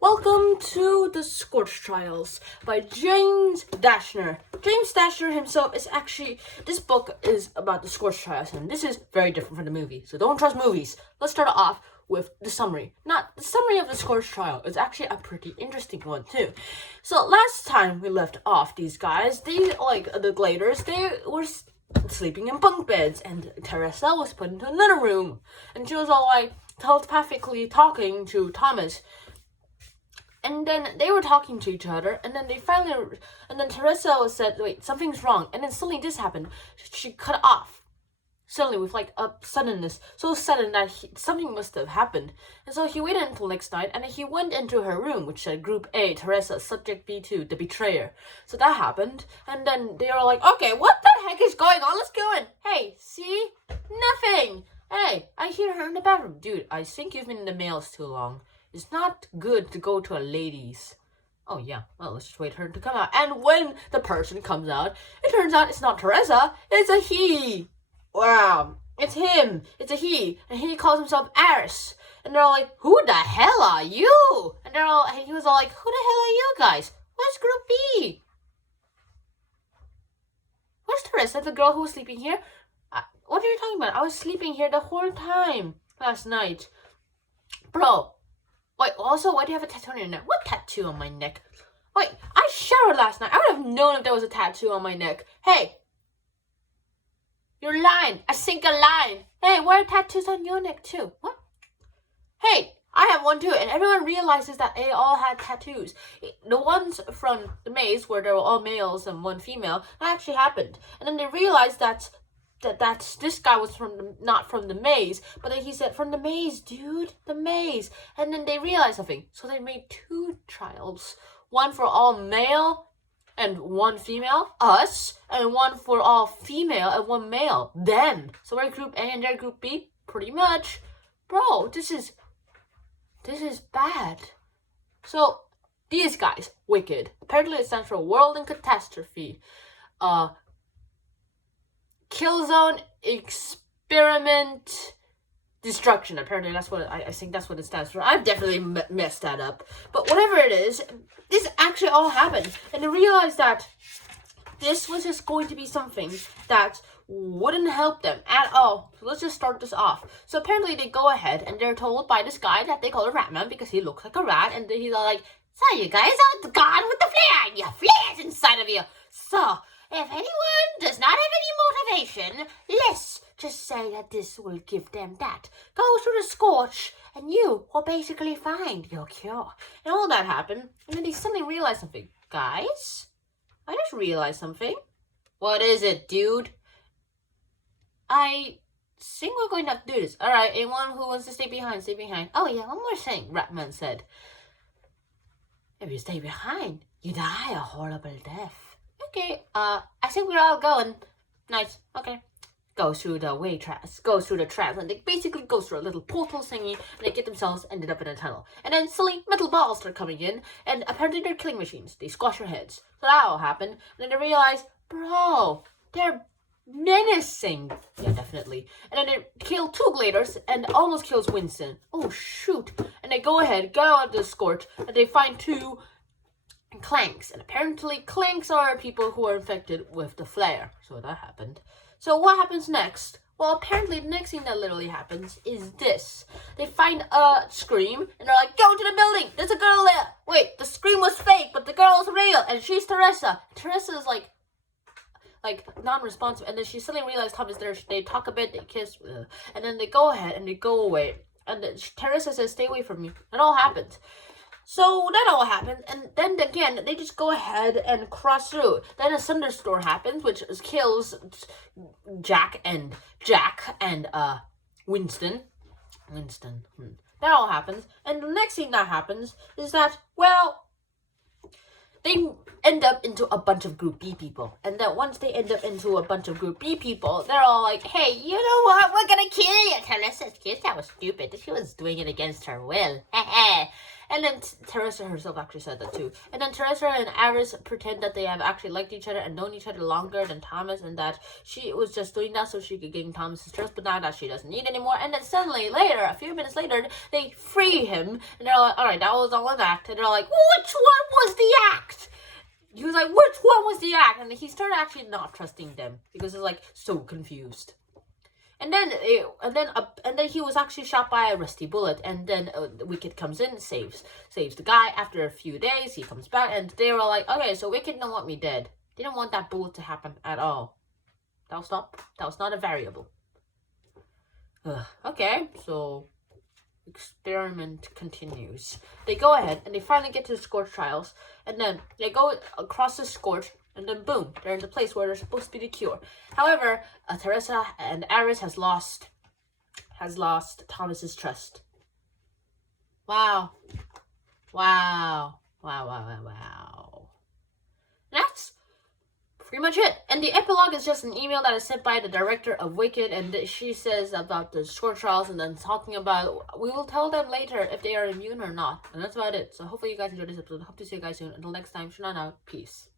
Welcome to the SCORCH Trials by James DASHNER. James DASHNER himself is this book is about the SCORCH Trials, and this is very different from the movie, so don't trust movies. Let's start off with the summary. The summary of the SCORCH Trial is actually a pretty interesting one, too. So, last time we left off these guys, the Gladers, they were sleeping in bunk beds, and Teresa was put into another room, and she was all, telepathically talking to Thomas. And then they were talking to each other, and then and then Teresa said, wait, something's wrong. And then suddenly this happened. She cut off. Suddenly with a suddenness. So sudden that something must have happened. And so he waited until next night, and then he went into her room, which said Group A, Teresa, Subject B2, the betrayer. So that happened. And then they were like, okay, what the heck is going on? Let's go in. Hey, see? Nothing. Hey, I hear her in the bathroom. Dude, I think you've been in the mails too long. It's not good to go to a lady's. Oh, yeah. Well, let's just wait for her to come out. And when the person comes out, it turns out it's not Teresa. It's a he. Wow. It's him. It's a he. And he calls himself Aris. And they're all like, who the hell are you? And he was all like, who the hell are you guys? Where's Group B? Where's Teresa, the girl who was sleeping here? What are you talking about? I was sleeping here the whole time last night. Bro. Wait, also, why do you have a tattoo on your neck? What tattoo on my neck? Wait, I showered last night. I would have known if there was a tattoo on my neck. Hey. You're lying. I think you're lying. Hey, why are tattoos on your neck too? What? Hey, I have one too. And everyone realizes that they all had tattoos. The ones from the maze, where they were all males and one female, that actually happened. And then they realized that this guy was not from the maze, but then he said, from the maze, dude, the maze. And then they realized something, so they made 2 trials, one for all male and one female, us, and one for all female and one male, them. So we're Group A and they're Group B, pretty much. Bro, this is bad. So these guys, wicked. Apparently it stands for World in Catastrophe. Killzone, Experiment, Destruction. Apparently that's what I think that's what it stands for. I've definitely messed that up. But whatever it is, this actually all happened. And they realized that this was just going to be something that wouldn't help them at all. So let's just start this off. So apparently they go ahead and they're told by this guy that they call a rat man because he looks like a rat. And he's all like, so you guys are the god with the flare. You have flares inside of you. So if anyone does not have any motivation, let's just say that this will give them that. Go through the SCORCH, and you will basically find your cure. And all that happened, and then they suddenly realized something. Guys, I just realized something. What is it, dude? I think we're going to have to do this. Alright, anyone who wants to stay behind, stay behind. Oh yeah, one more thing, Ratman said. If you stay behind, you die a horrible death. Okay, I think we're all going. Nice, okay. Goes through the goes through the traps, and they basically go through a little portal thingy, and they get themselves ended up in a tunnel. And then suddenly metal balls start coming in, and apparently they're killing machines. They squash your heads. So that all happened, and then they realize, bro, they're menacing. Yeah, definitely. And then they kill 2 Gladers, and almost kills Winston. Oh, shoot. And they go ahead, go out of the SCORCH, and they find 2 Clanks, and apparently Clanks are people who are infected with the flare. So that happened. So what happens next? Well, apparently the next thing that literally happens is this. They find a scream, and they're like, go to the building, there's a girl there. Wait, the scream was fake, but the girl is real, and she's Teresa. Teresa is like non-responsive, and then she suddenly realized Tom is there. They talk a bit, they kiss, and then they go ahead and they go away. And then Teresa says, stay away from me. It all happens. So that all happened, and then again, they just go ahead and cross through. Then a thunderstorm happens, which kills Jack and Winston. That all happens, and the next thing that happens is that, well, they end up into a bunch of Group B people. And then once they end up into a bunch of Group B people, they're all like, hey, you know what? We're gonna kill you. Teresa's kid, that was stupid. She was doing it against her will. And then Teresa herself actually said that too. And then Teresa and Aris pretend that they have actually liked each other and known each other longer than Thomas, and that she was just doing that so she could gain Thomas's trust, but now that she doesn't need anymore. And then suddenly later, a few minutes later, they free him, and they're like, alright, that was all an act. And they're like, which one was the act? He was like, which one was the act? And he started actually not trusting them because he's like so confused. And then he was actually shot by a rusty bullet. And then Wicked comes in, saves the guy. After a few days, he comes back, and they were like, okay, so Wicked don't want me dead. They don't want that bullet to happen at all. That was not a variable. Okay, so experiment continues. They go ahead and they finally get to the Scorch trials, and then they go across the Scorch, and then boom, they're in the place where they're supposed to be the cure. However, Teresa and Aris has lost Thomas's trust. Wow. That's pretty much it. And the epilogue is just an email that is sent by the director of Wicked, and she says about the Scorch trials, and then talking about, we will tell them later if they are immune or not. And that's about it. So hopefully you guys enjoyed this episode. Hope to see you guys soon. Until next time, Shanana, peace.